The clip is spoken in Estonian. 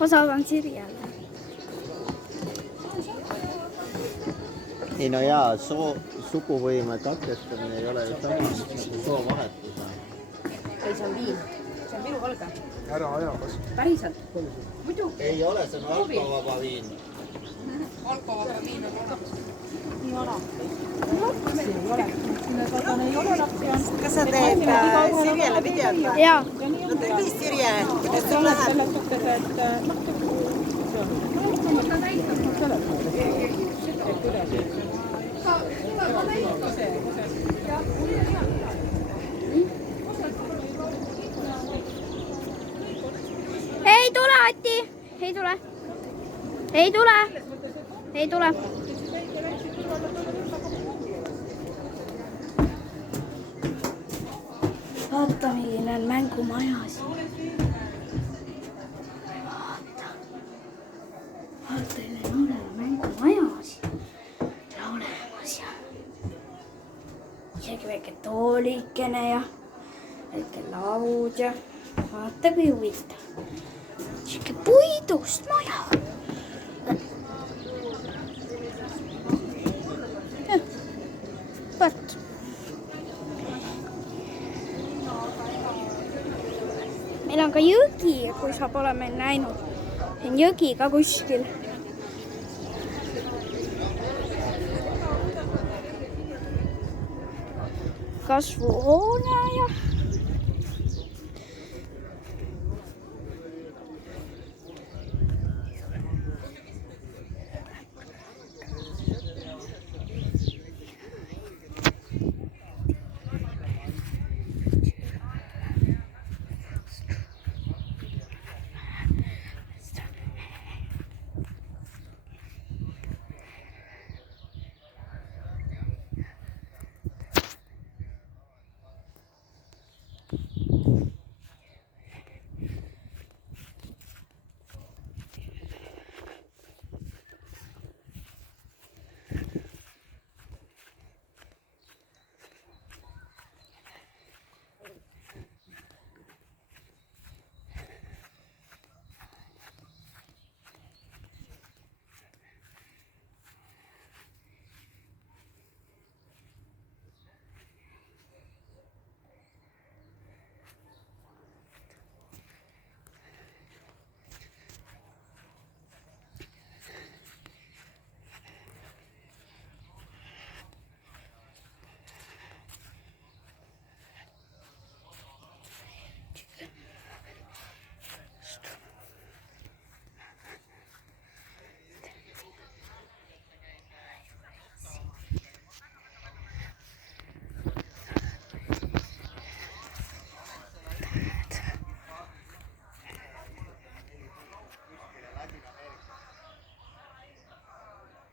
Osad on Sirjal. Ei no jaa, suguvõime katkestamine ei ole ju sama nagu soovahetus. Ei, see on viin. See on Viru valge. Ära aja kas. Päriselt? Muidu. Ei ole, see on alkovaba viin. Alkovaba viin on olemas. Nii vana. Ei ole lapsi on. Kas sa teed Sirjele videot? Jaa. No tee vist Sirje, et sul läheb. Selles suhtes, et ta näitab mul telefoni. Et kuidas Ei tule, Ati! Ei tule! Ei tule! Ei tule! Vaata, milline on mängumaja siin. Vaata, milline on mängumaja siin. Olemas ja isegi väike toolikene ja väike laud ja vaata, kui huvitav. Siuke puidust maja. Vart. Meil on ka jõgi, kui sa pole meil näinud. See on jõgi ka kuskil. Kasvuhoone ja